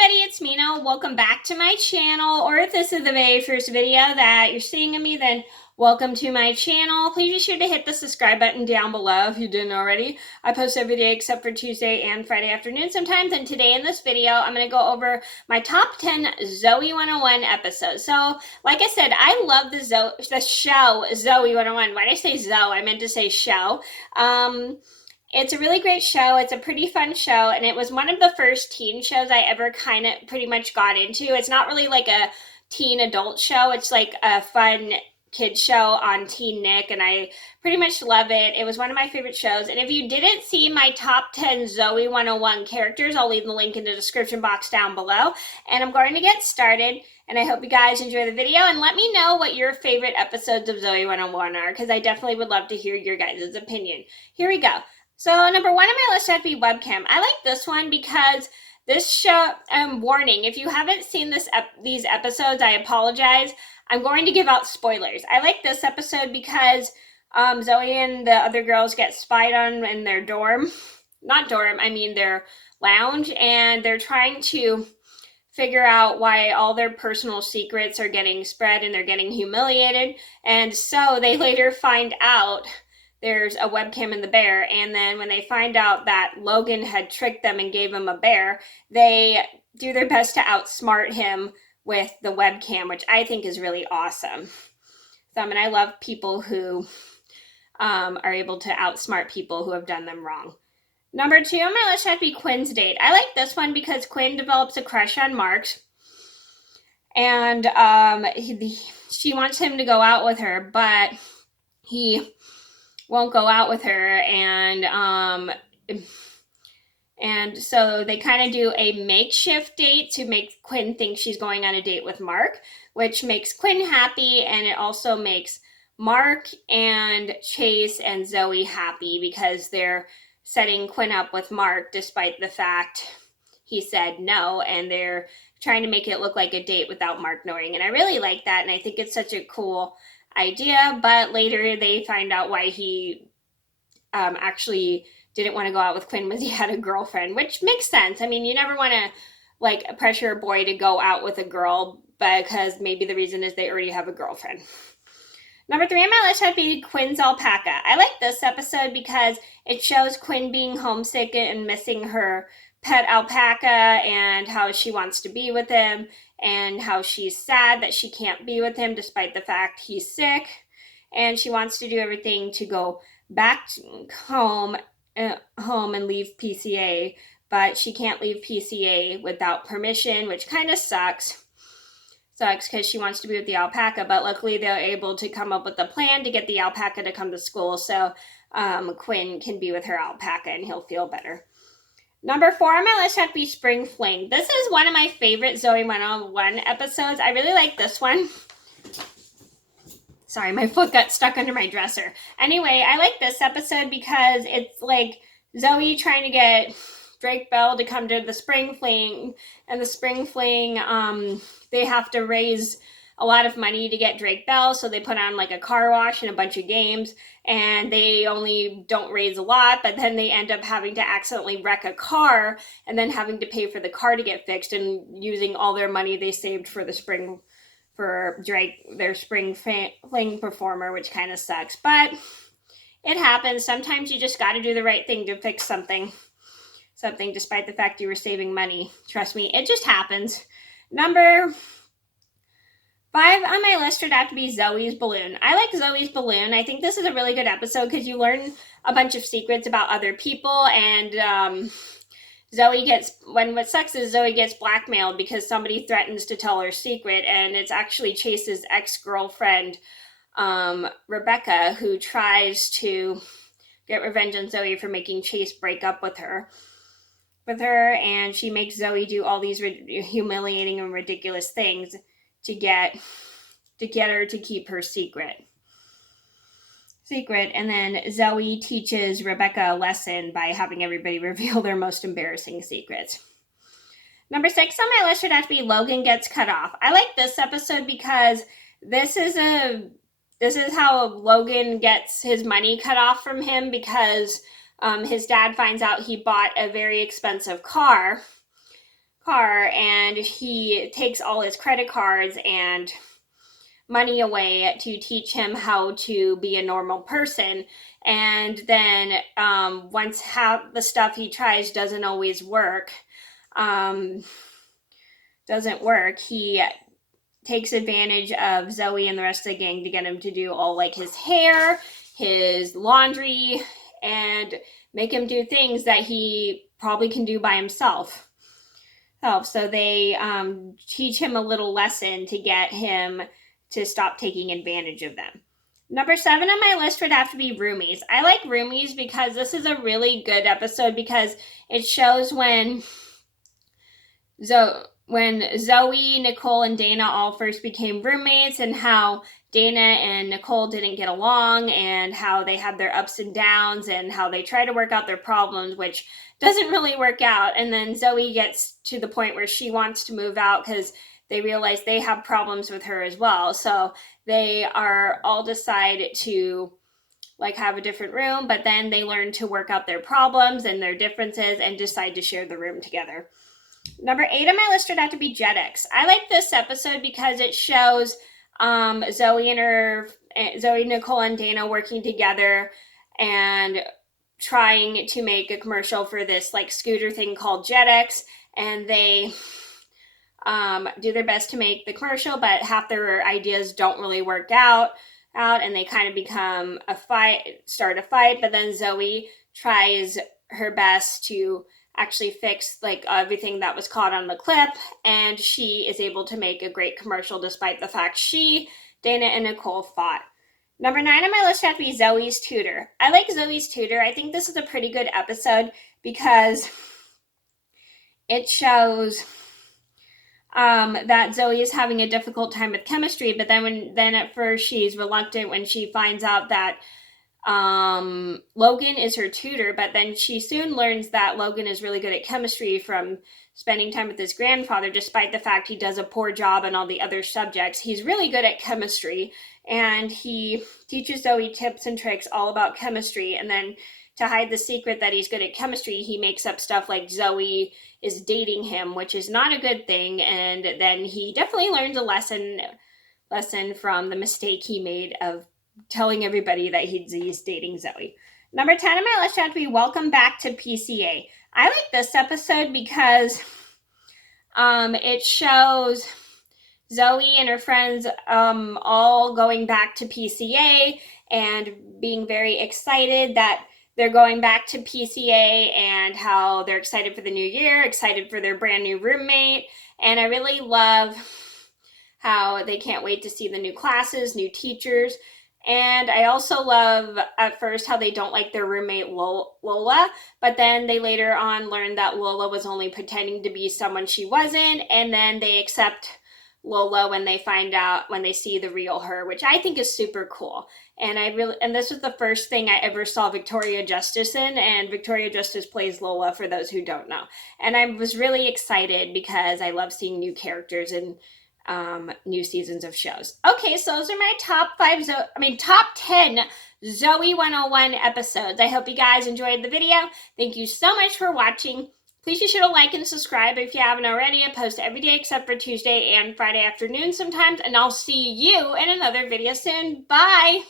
everybody, it's Mena. Welcome back to my channel, or if this is the very first video that you're seeing of me, then welcome to my channel. Please be sure to hit the subscribe button down below if you didn't already. I post every day except for Tuesday and Friday afternoon sometimes, and today in this video, I'm going to go over my top 10 Zoey 101 episodes. So, like I said, I love the show Zoey 101. Why did I say Zoe? I meant to say show. It's a really great show. It's a pretty fun show, and it was one of the first teen shows I ever kind of pretty much got into. It's not really like a teen adult show. It's like a fun kid show on Teen Nick, and I pretty much love it. It was one of my favorite shows, and if you didn't see my top 10 Zoey 101 characters, I'll leave the link in the description box down below, and I'm going to get started, and I hope you guys enjoy the video, and let me know what your favorite episodes of Zoey 101 are, because I definitely would love to hear your guys' opinion. Here we go. So number one on my list had to be Webcam. I like this one because this show, warning, if you haven't seen these episodes, I apologize. I'm going to give out spoilers. I like this episode because Zoey and the other girls get spied on in their dorm. Not dorm, I mean their lounge, and they're trying to figure out why all their personal secrets are getting spread and they're getting humiliated. And so they later find out there's a webcam in the bear, and then when they find out that Logan had tricked them and gave him a bear, they do their best to outsmart him with the webcam, which I think is really awesome. So, I love people who are able to outsmart people who have done them wrong. Number two on my list had to be Quinn's date. I like this one because Quinn develops a crush on Marks, and she wants him to go out with her, but he won't go out with her, and so they kind of do a makeshift date to make Quinn think she's going on a date with Mark, which makes Quinn happy, and it also makes Mark and Chase and Zoey happy because they're setting Quinn up with Mark despite the fact he said no, and they're trying to make it look like a date without Mark knowing, and I really like that, and I think it's such a cool idea. But later they find out why he actually didn't want to go out with Quinn was he had a girlfriend, which makes sense. You never want to pressure a boy to go out with a girl because maybe the reason is they already have a girlfriend. Number three on my list had to be Quinn's Alpaca. I like this episode because it shows Quinn being homesick and missing her pet alpaca and how she wants to be with him and how she's sad that she can't be with him despite the fact he's sick, and she wants to do everything to go back home and leave PCA, but she can't leave PCA without permission, which kind of sucks because she wants to be with the alpaca, but luckily they're able to come up with a plan to get the alpaca to come to school so Quinn can be with her alpaca and he'll feel better. Number four on my list had to be Spring Fling. This is one of my favorite Zoey 101 episodes. I really like this one. Sorry, my foot got stuck under my dresser. Anyway, I like this episode because it's like Zoey trying to get Drake Bell to come to the Spring Fling, and the Spring Fling, they have to raise a lot of money to get Drake Bell, so they put on like a car wash and a bunch of games, and they only don't raise a lot, but then they end up having to accidentally wreck a car and then having to pay for the car to get fixed and using all their money they saved for Drake, their Spring Fling performer, which kind of sucks, but it happens. Sometimes you just got to do the right thing to fix something despite the fact you were saving money. Trust me, it just happens. Number five on my list would have to be Zoes Balloon. I like Zoes Balloon. I think this is a really good episode because you learn a bunch of secrets about other people, and what sucks is Zoey gets blackmailed because somebody threatens to tell her secret, and it's actually Chase's ex-girlfriend, Rebecca, who tries to get revenge on Zoey for making Chase break up with her, and she makes Zoey do all these humiliating and ridiculous things to get her to keep her secret. And then Zoey teaches Rebecca a lesson by having everybody reveal their most embarrassing secrets. Number six on my list would have to be Logan Gets Cut Off. I like this episode because this is how Logan gets his money cut off from him because his dad finds out he bought a very expensive car car, and he takes all his credit cards and money away to teach him how to be a normal person. And then once the stuff he tries doesn't always work, he takes advantage of Zoey and the rest of the gang to get him to do all like his hair, his laundry, and make him do things that he probably can do by himself. So they teach him a little lesson to get him to stop taking advantage of them. Number 7 on my list would have to be Roomies. I like Roomies because this is a really good episode because it shows when Zoey, Nicole, and Dana all first became roommates, and how Dana and Nicole didn't get along, and how they had their ups and downs, and how they try to work out their problems, which doesn't really work out. And then Zoey gets to the point where she wants to move out because they realize they have problems with her as well. So they are all decide to like have a different room, but then they learn to work out their problems and their differences and decide to share the room together. Number 8 on my list would have to be JetX. I like this episode because it shows Zoey, Nicole, and Dana working together and trying to make a commercial for this like scooter thing called JetX, and they do their best to make the commercial, but half their ideas don't really work out, and they kind of start a fight. But then Zoey tries her best to actually fix like everything that was caught on the clip, and she is able to make a great commercial despite the fact Dana, and Nicole fought. Number 9 on my list had to be Zoey's Tutor. I like Zoey's Tutor. I think this is a pretty good episode because it shows that Zoey is having a difficult time with chemistry, but then at first she's reluctant when she finds out that Logan is her tutor, but then she soon learns that Logan is really good at chemistry from spending time with his grandfather, despite the fact he does a poor job in all the other subjects. He's really good at chemistry, and he teaches Zoey tips and tricks all about chemistry. And then to hide the secret that he's good at chemistry, he makes up stuff like Zoey is dating him, which is not a good thing. And then he definitely learns a lesson from the mistake he made of telling everybody that he's dating Zoey. Number 10 on my list had to be Welcome Back to PCA. I like this episode because it shows Zoey and her friends all going back to PCA and being very excited that they're going back to PCA, and how they're excited for the new year, excited for their brand new roommate. And I really love how they can't wait to see the new classes, new teachers. And I also love at first how they don't like their roommate Lola, but then they later on learn that Lola was only pretending to be someone she wasn't, and then they accept Lola when they see the real her, which I think is super cool. And this was the first thing I ever saw Victoria Justice in, and Victoria Justice plays Lola for those who don't know. And I was really excited because I love seeing new characters in new seasons of shows. Okay, so those are my top 10 Zoey 101 episodes. I hope you guys enjoyed the video. Thank you so much for watching. Please be sure to like and subscribe if you haven't already. I post every day except for Tuesday and Friday afternoon sometimes, and I'll see you in another video soon. Bye!